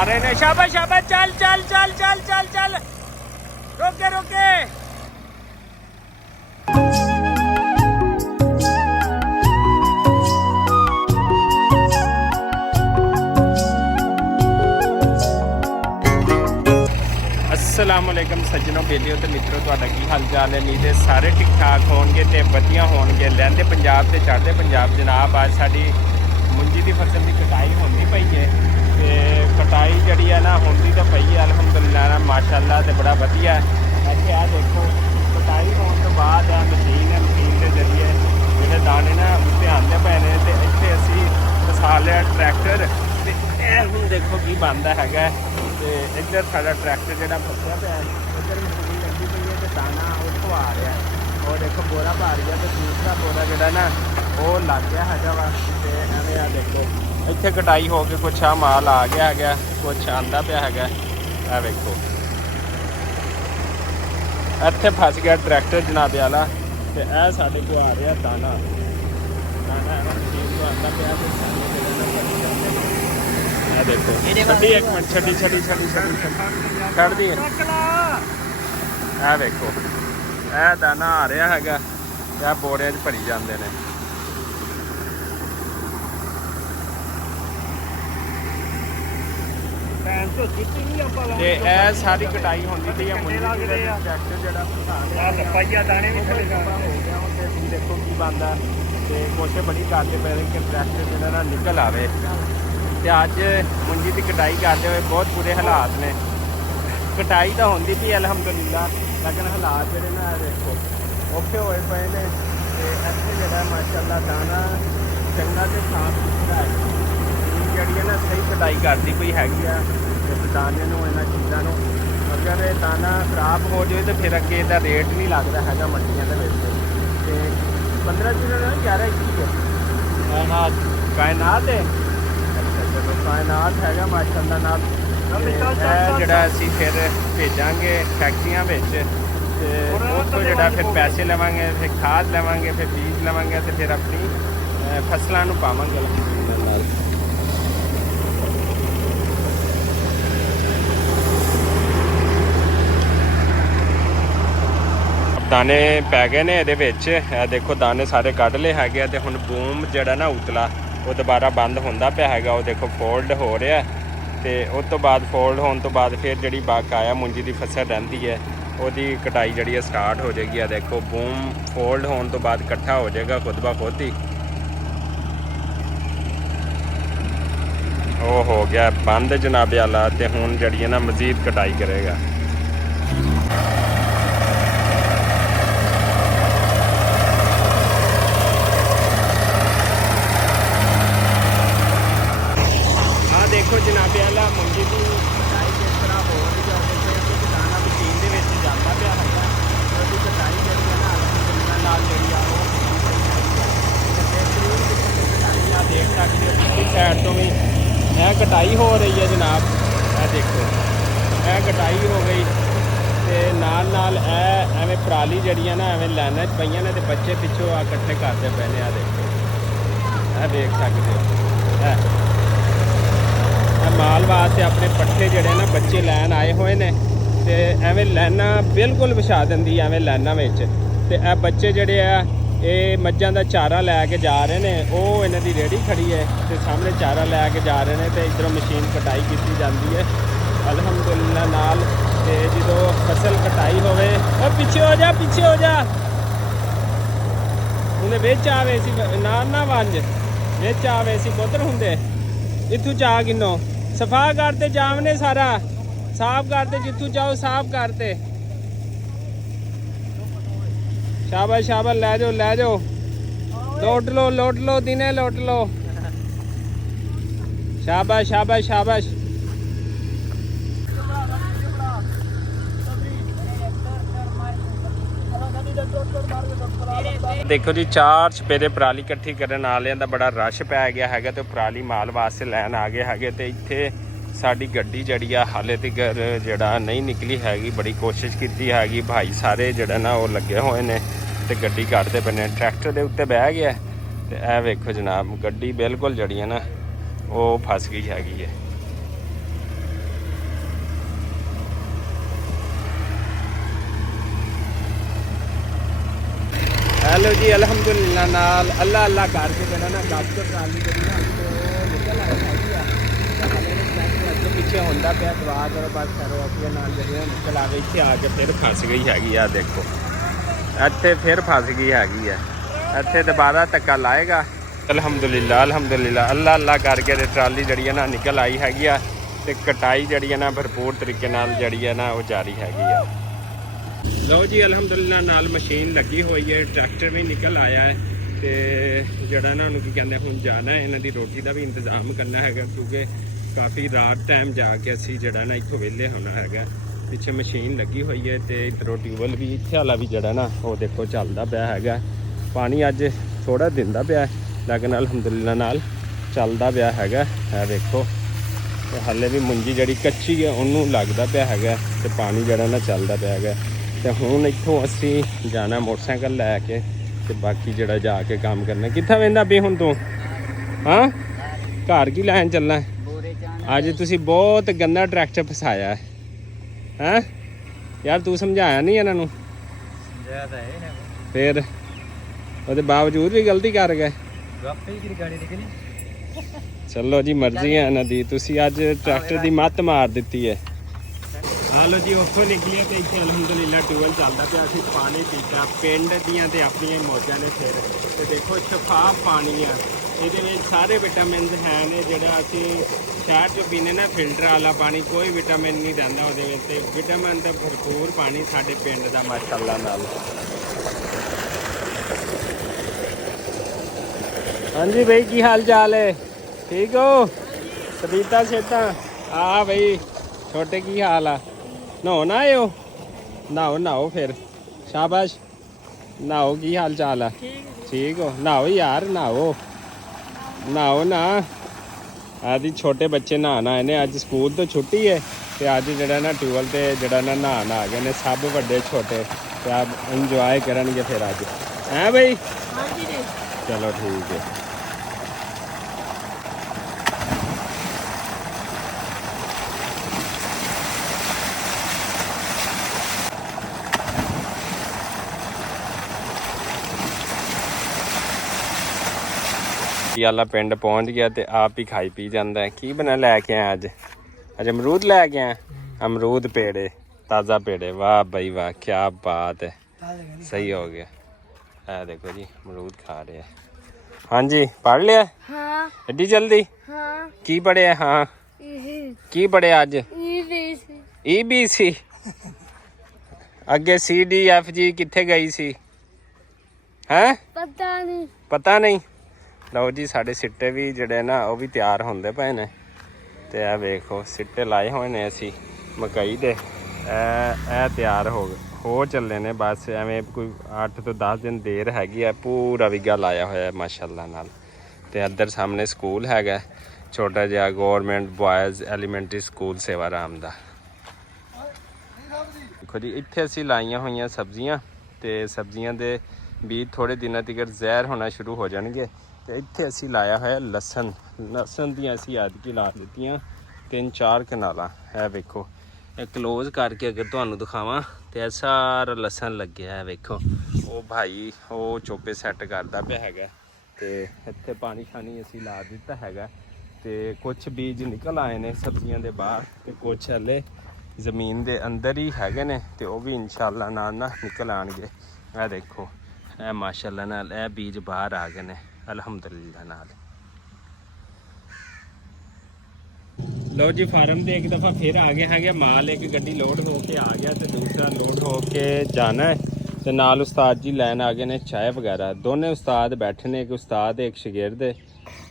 आ रहे ने। शाबाश शाबाश, चल चल चल चल चल चल, रोके रोके। अस्सलामुअलैकुम सज्जनों, बेलियो तो मित्रों, तुहाडा की हाल चाल है? नीदे सारे ठीक ठाक होणगे ते वधिया होणगे। लहंदे पंजाब ते चढ़दे पंजाब जनाब, अज साडी मुंजी की फसल की कटाई होंदी पई है। ते कटाई जिहड़ी है ना होंदी तो पई है अलहमदुलिल्लाह माशाअल्लाह, ते बड़ा वधिया है। इत्थे आ देखो, कटाई होने तो बाद मशीन है, मशीन के जरिए जिहड़े दाने ना उत्ते आंदे पए ने। ते इत्थे असीं फसा लिया ट्रैक्टर, ते हुण देखो की बनदा हैगा। ते इधर साडा ट्रैक्टर जिहड़ा फसिया पिया है, इधर मशीन लगी पई है, ते दाना उत्थों आ रहा है। और देखो बोरा भर गया, तो दूसरा बोरा जिहड़ा ना वो लग गया हैगा वा। ते एवें आ देखो, इत्थे कटाई हो के कुछ आ माल आ गया हैगा, कुछ आंदा पिया हैगा। आ देखो इत्थे फस गया ट्रैक्टर जनाबे वाला, ते ए साडे को आ रहा दाना। दाना मशीन को आंदा पिया, ते साडे जिहड़े ना फस जांदे ने। आ देखो, छड्डी एक मिनट, छड्डी छड्डी छड्डी छड्डी छड्ड दी। आ देखो, ए दाना आ रहा हैगा, ते बोरियां च भरी जांदे ने। ते ए सारी कटाई होंदी पई है मुंजी दी। ट्रैक्टर जिहड़ा लफाइया दाने भी थल्ले हो गया, हुण देखो की बनदा। ते कोशिश बड़ी करदे पे कि ट्रैक्टर जिहड़ा ना निकल आवे। ते अज मुंजी की कटाई करते हुए बहुत बुरे हालात ने। कटाई तो होंदी पई अलहमदुलिल्लाह, लेकिन हालात जिहड़े ना देखो औखे होए पे ने। ते इत्थे जिहड़ा माशाअल्लाह दाना चंगा ते साफ सुथरा है। जिहड़ी है ना सही कटाई करती पई हैगी आ। दाने नूं इन्हां चीज़ां नूं अगर ये दाना खराब हो जाए तो फिर अगे इहदा रेट नहीं लगदा हैगा मंडियां दे विच। ते 15 किलो ना 11-21 कायनात है। अच्छा चलो कायनात हैगा माशाअल्लाह नाल। जिहड़ा असीं फिर भेजांगे फैक्ट्रियां विच, ते उत्थों जिहड़ा फिर पैसे लवांगे, फिर खाद लवांगे, फिर बीज लवांगे, तो फिर अपनी फसलों नूं पावांगे अलहमदुलिल्लाह नाल। दाने पै गए ने इहदे विच। देखो दाने सारे कढ लए हैगे, ते हुण बूम जिहड़ा ना उतला वो दोबारा बंद होंदा पिया हैगा। वो देखो फोल्ड हो रहा है, ते उस तो बाद फोल्ड होने तो बाद फिर जिहड़ी बकाया मुंजी की फसल रहिंदी है ਉਹਦੀ कटाई जिहड़ी है स्टार्ट हो जाएगी। देखो बूम फोल्ड होने तो बाद इकट्ठा हो जाएगा खुद ब खुद ही। वो हो गया बंद जनाबे वाला, ते हुण जिहड़ी है ना मजीद कटाई करेगा। देखो जनाबे वाला मुंजी की कटाई किस तरह हो रही है। देखो दाना मशीन के विच जांदा पिया हैगा, उसकी कटाई जिहड़ी है ना अलहमदुलिल्लाह नाल जिहड़ी आ वो बेहतरीन कटाई आ देख सकते हो। पिछली साइड तो भी यह कटाई हो रही है जनाब। यह देखो यह कटाई हो गई, ते नाल नाल एवें पराली जिहड़ी है ना एवें लाइनां च पईयां ने, ते बच्चे पिछों आ इकट्ठे करते पे ने। आ देखो यह देख सकते हो, माल वास्ते अपने पट्ठे जिहड़े ना बच्चे लैन आए हुए ने। ते एवें लाइनां बिल्कुल विछा दिंदी एवें लाइनां विच। ते ए बच्चे जिहड़े आ ये मज्झां दा चारा लैके जा रहे ने। वो इन्हां दी रेहड़ी खड़ी है, ते सामने चारा लैके जा रहे ने, ते इधरों मशीन कटाई की जाती है अलहमदुलिल्लाह नाल। ते जदों फसल कटाई होवे, ओ पिछे हो जा, पिछे हो जा, उन्हें विच आवे सी नाल ना वंज, विच आवे सी पुत्तर हुंदे। इत्थों चा किन्नो सफा करते जामने, सारा साफ करते, जितों जाओ साफ करते। शाबाश शाबाश, लै जाओ लै जाओ, लोट लो दिने लोट लो। शाबाश शाबाश शाबाश। देखो जी, 4 चपेरे पराली इकट्ठी करने वालियां दा बड़ा रश पै गया है, तो पराली माल वास्ते लैन आ गए है। तो इत्थे साडी गड्डी जिहड़ी आ हाले तक जिहड़ा नहीं निकली हैगी। बड़ी कोशिश की हैगी, भाई सारे जिहड़ा ना वो लगे हुए ने, ते गड्डी कढ़दे पे ने। ट्रैक्टर के उत्ते बह गया, तो यह वेखो जनाब गड्डी बिल्कुल जिहड़ी है ना वो फस गई हैगी है। जी अलहमदुलिल्लाह नाल अल्लाह अल्लाह करके ਜਿਹੜਾ ਨਾ ਗੱਜ ਤੋਂ ਟਰਾਲੀ ਜਿਹੜੀ ਨਾ ਉਹ ਨਿਕਲ ਆਈ ਹੈਗੀ ਆ ਹਾਲੇ ਨੇ ਟਰੈਕਟਰ ਅੱਗੇ ਪਿੱਛੇ ਹੁੰਦਾ ਪਿਆ ਦਵਾ ਕਰੋ ਬਸ ਕਰੋ ਆਪੀਆਂ ਨਾਲ ਜਿਹੜੀਆਂ ਨਿਕਲ ਆਵੇ ਇੱਥੇ ਆ ਕੇ ਫਿਰ ਫਸ ਗਈ ਹੈਗੀ ਆ ਦੇਖੋ ਇੱਥੇ ਫਿਰ ਫਸ ਗਈ ਹੈਗੀ ਆ ਇੱਥੇ ਦੁਬਾਰਾ ਧੱਕਾ ਲਾਏਗਾ ਅਲਹਮਦੁਲਿल्लाह ਅਲਹਮਦੁਲਿल्लाह ਅੱਲਾ ਅੱਲਾ ਕਰਕੇ ਤੇ ਟਰਾਲੀ ਜਿਹੜੀ ਹੈ ਨਾ ਨਿਕਲ ਆਈ ਹੈਗੀ ਆ ਤੇ ਕਟਾਈ ਜਿਹੜੀ ਹੈ ਨਾ ਭਰਪੂਰ ਤਰੀਕੇ ਨਾਲ ਜਿਹੜੀ ਹੈ ਨਾ ਉਹ ਜਾਰੀ ਹੈਗੀ ਆ ਲਓ ਜੀ ਅਲਹਮਦੁਲਿल्लाह ਨਾਲ ਮਸ਼ੀਨ ਲੱਗੀ ਹੋਈ ਹੈ ਟਰੈਕਟਰ ਵੀ ਨਿਕਲ ਆਇਆ ਹੈ ਤੇ ਜਿਹੜਾ ਨਾ ਉਹਨੂੰ ਕੀ ਕਹਿੰਦੇ ਹੁਣ ਜਾਣਾ ਇਹਨਾਂ ਦੀ ਰੋਟੀ ਦਾ ਵੀ ਇੰਤਜ਼ਾਮ ਕਰਨਾ ਹੈਗਾ ਕਿਉਂਕਿ ਕਾਫੀ ਰਾਤ ਟਾਈਮ ਜਾ ਕੇ ਅਸੀਂ ਜਿਹੜਾ ਨਾ ਇੱਥੋਂ ਵਿਹਲੇ ਹੋਣਾ ਹੈਗਾ ਪਿੱਛੇ ਮਸ਼ੀਨ ਲੱਗੀ ਹੋਈ ਹੈ ਤੇ ਇੱਧਰੋਂ ਟਿਊਬਵੈੱਲ ਵੀ ਇੱਥੇ ਵਾਲਾ ਵੀ ਜਿਹੜਾ ਨਾ ਉਹ ਦੇਖੋ ਚੱਲਦਾ ਪਿਆ ਹੈਗਾ ਪਾਣੀ ਅੱਜ ਥੋੜਾ ਦਿੰਦਾ ਪਿਆ ਲੇਕਿਨ ਅਲਹਮਦੁਲਿल्लाह ਨਾਲ ਚੱਲਦਾ ਪਿਆ ਹੈਗਾ ਇਹ ਦੇਖੋ ਤੇ ਹਾਲੇ ਵੀ ਮੁੰਜੀ ਜਿਹੜੀ ਕੱਚੀ ਹੈ ਉਹਨੂੰ ਲੱਗਦਾ ਪਿਆ ਹੈਗਾ ਤੇ ਪਾਣੀ ਜਿਹੜਾ ਨਾ ਚੱਲਦਾ ਪਿਆ ਹੈਗਾ ਤੇ ਹੁਣ ਇੱਥੋਂ ਅਸੀਂ ਜਾਣਾ ਮੋਟਰਸਾਈਕਲ ਲੈ ਕੇ ਤੇ ਬਾਕੀ ਜਿਹੜਾ ਜਾ ਕੇ ਕੰਮ ਕਰਨਾ ਕਿੱਥੇ ਵੇਂਦਾ ਵੀ ਹੁਣ ਤੂੰ ਹਾਂ ਘਰ ਕੀ ਲੈਣ ਚੱਲਣਾ ਅੱਜ ਤੁਸੀਂ ਬਹੁਤ ਗੰਦਾ ਟਰੈਕਟਰ ਫਸਾਇਆ ਹੈ ਯਾਰ ਤੂੰ ਸਮਝਾਇਆ ਨਹੀਂ ਇਹਨਾਂ ਨੂੰ ਸਮਝਾਇਆ ਤਾਂ ਹੈ ਫਿਰ ਉਹਦੇ ਬਾਵਜੂਦ ਵੀ ਗਲਤੀ ਕਰ ਗਏ ਚਲੋ ਜੀ ਮਰਜ਼ੀ ਹੈ ਇਹਨਾਂ ਦੀ ਤੁਸੀਂ ਅੱਜ ਟਰੈਕਟਰ ਦੀ ਮੱਤ ਮਾਰ ਦਿੱਤੀ ਹੈ ਆ ਲੋ ਜੀ ਉੱਥੋਂ ਨਿਕਲਿਆ ਤੇ ਇੱਥੇ ਅਲਹਮਦੁਲਿल्लाह ਟਿਊਬਵੈੱਲ ਚੱਲਦਾ ਪਿਆ ਅਸੀਂ ਪਾਣੀ ਪੀਤਾ ਪਿੰਡ ਦੀਆਂ ਤੇ ਆਪਣੀਆਂ ਮੌਜਾਂ ਨੇ ਫਿਰ ਤੇ ਦੇਖੋ ਸ਼ਫਾਫ ਪਾਣੀ ਆ ਇਹਦੇ ਵਿੱਚ ਸਾਰੇ ਵਿਟਾਮਿਨਸ ਹੈ ਨੇ ਜਿਹੜਾ ਅਸੀਂ ਸ਼ਹਿਰ 'ਚੋਂ ਪੀਨੇ ਨਾ ਫਿਲਟਰ ਵਾਲਾ ਪਾਣੀ ਕੋਈ ਵਿਟਾਮਿਨ ਨਹੀਂ ਰਹਿੰਦਾ ਉਹਦੇ ਵਿੱਚ ਤੇ ਵਿਟਾਮਿਨ ਦਾ ਭਰਪੂਰ ਪਾਣੀ ਸਾਡੇ ਪਿੰਡ ਦਾ ਮਾਸ਼ਾਅੱਲਾ ਨਾਲ ਹਾਂਜੀ ਭਾਈ ਕੀ ਹਾਲ ਚਾਲ ਹੈ ਠੀਕ ਹੋ ਸਬੀਤਾ ਸੇਤਾ ਆ ਭਾਈ ਛੋਟੇ ਕੀ ਹਾਲ ਆ ਨਹਾਓ ਨਾ ਆਇਓ ਨਹਾਓ ਨਹਾਓ ਫਿਰ ਸ਼ਾਬਾਸ਼ ਨਹਾਓ ਕੀ ਹਾਲ ਚਾਲ ਆ ਠੀਕ ਹੋ ਨਹਾਓ ਯਾਰ ਨਹਾਓ ਨਹਾਓ ਨਾ ਆਦੀ ਛੋਟੇ ਬੱਚੇ ਨਹਾਉਣ ਆਏ ਨੇ ਅੱਜ ਸਕੂਲ ਤੋਂ ਛੁੱਟੀ ਹੈ ਤੇ ਅੱਜ ਜਿਹੜਾ ਨਾ ਟਿਊਬਵੈੱਲ ਤੇ ਜਿਹੜਾ ਨਾ ਨਹਾਉਣ ਆ ਗਏ ਨੇ ਸਭ ਵੱਡੇ ਛੋਟੇ ਤੇ ਆਪ ਇੰਜੋਏ ਕਰਨਗੇ ਫਿਰ ਅੱਜ ਹੈ ਬਈ ਚਲੋ ਠੀਕ ਹੈ ਵਾਲਾ ਪਿੰਡ ਪਹੁੰਚ ਗਿਆ ਤੇ ਆਪ ਹੀ ਖਾਈ ਪੀ ਜਾਂਦਾ ਕੀ ਬਣਾ ਲੈ ਕੇ ਆਇਆ ਅੱਜ ਅਮਰੂਦ ਲੈ ਕੇ ਆਇਆ ਅਮਰੂਦ ਪੇੜੇ ਤਾਜ਼ਾ ਪੇੜੇ ਵਾਹ ਬਈ ਵਾਹ ਕੀ ਬਾਤ ਹੈ ਸਹੀ ਹੋ ਗਿਆ ਇਹ ਦੇਖੋ ਜੀ ਅਮਰੂਦ ਖਾ ਰਹੇ ਹਾਂਜੀ ਪੜ੍ਹ ਲਿਆ ਹਾਂ ਐਡੀ ਜਲਦੀ ਹਾਂ ਕੀ ਪੜ੍ਹਿਆ ਹਾਂ ਕੀ ਪੜ੍ਹਿਆ ਅੱਜ EBC ਅੱਗੇ CDFG ਕਿੱਥੇ ਗਈ ਸੀ ਹੈ ਪਤਾ ਨਹੀਂ ਲਓ ਜੀ ਸਾਡੇ ਸਿੱਟੇ ਵੀ ਜਿਹੜੇ ਨਾ ਉਹ ਵੀ ਤਿਆਰ ਹੁੰਦੇ ਪਏ ਨੇ ਤੇ ਇਹ ਵੇਖੋ ਸਿੱਟੇ ਲਾਏ ਹੋਏ ਨੇ ਅਸੀਂ ਮਕਈ ਦੇ ਇਹ ਤਿਆਰ ਹੋ ਚੱਲੇ ਨੇ ਬਸ ਐਵੇਂ ਕੋਈ 8 ਤੋਂ 10 ਦਿਨ ਦੇਰ ਹੈਗੀ ਆ ਪੂਰਾ ਵਿਗਾ ਲਾਇਆ ਹੋਇਆ ਮਾਸ਼ਾਅੱਲਾ ਨਾਲ ਤੇ ਇੱਧਰ ਸਾਹਮਣੇ ਸਕੂਲ ਹੈਗਾ ਛੋਟਾ ਜਿਹਾ ਗਵਰਨਮੈਂਟ ਬॉयਜ਼ ਐਲੀਮੈਂਟਰੀ ਸਕੂਲ ਸੇਵਾ ਰਾਮ ਦਾ ਦੇਖੋ ਜੀ ਇੱਥੇ ਅਸੀਂ ਲਾਈਆਂ ਹੋਈਆਂ ਸਬਜ਼ੀਆਂ ਤੇ ਸਬਜ਼ੀਆਂ ਦੇ ਬੀਜ ਥੋੜੇ ਦਿਨਾਂ ਤੱਕ ਜ਼ਹਿਰ ਹੋਣਾ ਸ਼ੁਰੂ ਹੋ ਜਾਣਗੇ ਤੇ ਇੱਥੇ ਅਸੀਂ ਲਾਇਆ ਹੋਇਆ ਲਸਣ ਦੀਆਂ ਅਸੀਂ ਐਤਕੀ ਲਾ ਦਿੱਤੀਆਂ 3-4 ਕਨਾਲਾਂ ਇਹ ਵੇਖੋ ਇਹ ਕਲੋਜ਼ ਕਰਕੇ ਅਗਰ ਤੁਹਾਨੂੰ ਦਿਖਾਵਾਂ ਤੇ ਇਹ ਸਾਰਾ ਲਸਣ ਲੱਗਿਆ ਹੈ ਵੇਖੋ ਉਹ ਭਾਈ ਉਹ ਚੋਪੇ ਸੈੱਟ ਕਰਦਾ ਪਿਆ ਹੈਗਾ ਤੇ ਇੱਥੇ ਪਾਣੀ ਛਾਣੀ ਅਸੀਂ ਲਾ ਦਿੱਤਾ ਹੈਗਾ ਤੇ ਕੁਝ ਬੀਜ ਨਿਕਲ ਆਏ ਨੇ ਸਬਜ਼ੀਆਂ ਦੇ ਬਾਹਰ ਤੇ ਕੁਝ ਹਲੇ ਜ਼ਮੀਨ ਦੇ ਅੰਦਰ ਹੀ ਹੈਗੇ ਨੇ ਤੇ ਉਹ ਵੀ ਇਨਸ਼ਾਅੱਲਾ ਨਾਲ ਨਾ ਨਿਕਲ ਆਣਗੇ ਇਹ ਦੇਖੋ ਇਹ ਮਾਸ਼ਾਅੱਲਾ ਨਾਲ ਇਹ ਬੀਜ ਬਾਹਰ ਆ ਗਏ ਨੇ ਅਲਹਮਦੁਲਿल्लाह ਨਾਲ ਲਓ ਜੀ ਫਾਰਮ ਤੇ ਇੱਕ ਦਫਾ ਫਿਰ ਆ ਗਏ ਹੈਗੇ ਮਾਲ ਇੱਕ ਗੱਡੀ ਲੋਡ ਹੋ ਕੇ ਆ ਗਿਆ ਤੇ ਦੂਸਰਾ ਲੋਡ ਹੋ ਕੇ ਜਾਣਾ ਹੈ ਤੇ ਨਾਲ ਉਸਤਾਦ ਜੀ ਲੈਣ ਆ ਗਏ ਨੇ ਚਾਹ ਵਗੈਰਾ ਦੋਨੇ ਉਸਤਾਦ ਬੈਠੇ ਨੇ ਇੱਕ ਉਸਤਾਦ ਇੱਕ ਸ਼ਾਗਿਰਦ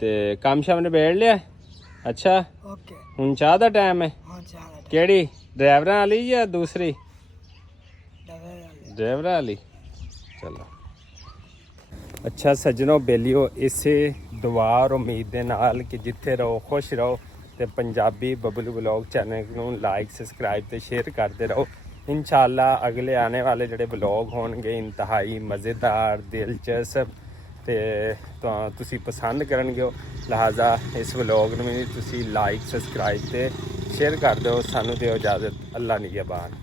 ਤੇ ਕੰਮ ਸ਼ਾਮ ਨਿਬੇੜ ਲਿਆ ਅੱਛਾ ਓਕੇ ਹੁਣ ਚਾਹ ਦਾ ਟਾਈਮ ਹੈ ਹਾਂ ਚਾਹ ਦਾ ਕਿਹੜੀ ਡਰਾਈਵਰਾਂ ਵਾਲੀ ਜਾਂ ਦੂਸਰੀ ਡਰਾਈਵਰਾਂ ਵਾਲੀ ਚਲੋ ਅੱਛਾ ਸੱਜਣੋ ਬੇਲੀਓ ਇਸੇ ਦੁਆ ਔਰ ਉਮੀਦ ਦੇ ਨਾਲ ਕਿ ਜਿੱਥੇ ਰਹੋ ਖੁਸ਼ ਰਹੋ ਤੇ ਪੰਜਾਬੀ ਬਬਲੂ ਵਲੌਗ ਚੈਨਲ ਨੂੰ ਲਾਈਕ ਸਬਸਕ੍ਰਾਈਬ ਤੇ ਸ਼ੇਅਰ ਕਰਦੇ ਰਹੋ इंशाल्लाह अगले आने वाले ਜਿਹੜੇ ਵਲੌਗ ਹੋਣਗੇ ਇੰਤਹਾਈ ਮਜ਼ੇਦਾਰ ਦਿਲਚਸਪ ਤੇ ਤੁਸੀਂ ਪਸੰਦ ਕਰਨਗੇ ਲਿਹਾਜ਼ਾ ਇਸ ਵਲੌਗ ਨੂੰ ਵੀ ਤੁਸੀਂ ਲਾਈਕ ਸਬਸਕ੍ਰਾਈਬ ਤੇ ਸ਼ੇਅਰ ਕਰ ਦਿਓ ਸਾਨੂੰ ਦਿਓ ਇਜਾਜ਼ਤ ਅੱਲਾ ਨਿਗਹਿਬਾਨ